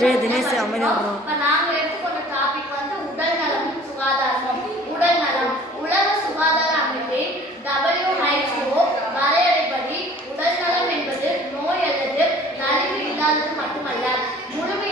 Doctor Dinesh அமைதியாகிறோம் வரையறைப்படி உடல்நலம் என்பது நோய் அல்லது நலிவு இல்லாதது மட்டுமல்ல. முழுமை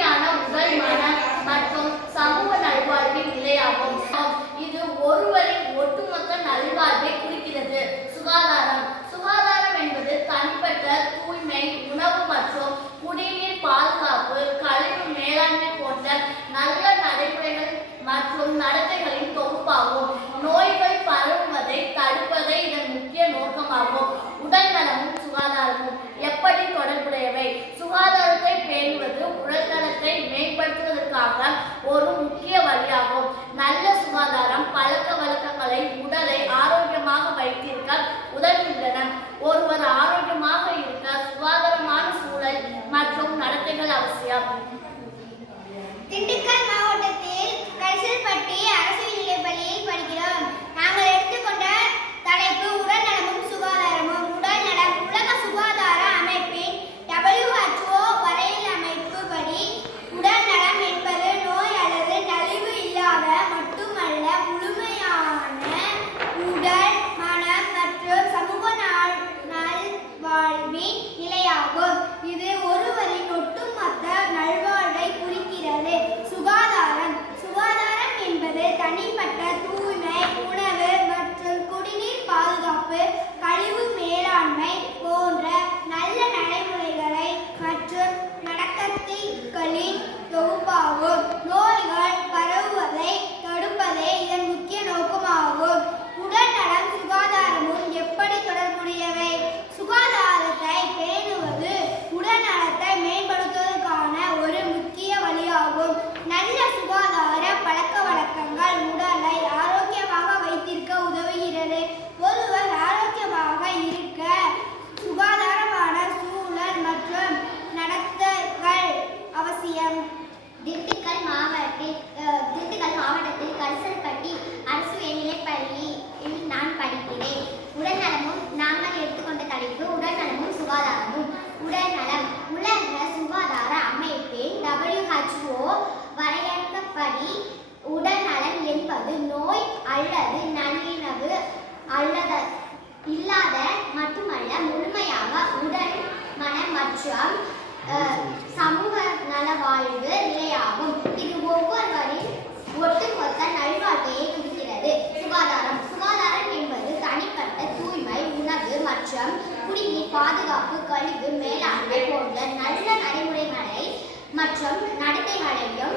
சுகாதாரம். சுகாதாரம் என்பது தனிப்பட்ட தூய்மை உணவு மற்றும் குடிநீர் பாதுகாப்பு கழிவு மேலாண்மை போன்ற நல்ல நடைமுறைகளை மற்றும் நடக்கத்தை கழி அல்லது இல்லாத மட்டுமல்ல முழுமையாக உடல் மன மற்றும் சமூக நலவாழ்வு நிலையாகும். இது ஒவ்வொருவரின் ஒட்டுமொத்த நல்வாழ்க்கையை குறிக்கிறது. சுகாதாரம். சுகாதாரம் என்பது தனிப்பட்ட தூய்மை உணவு மற்றும் குடிநீர் பாதுகாப்பு கழிவு மேலாண்மை போன்ற நல்ல நடைமுறைகளை மற்றும் நடத்தைகளையும்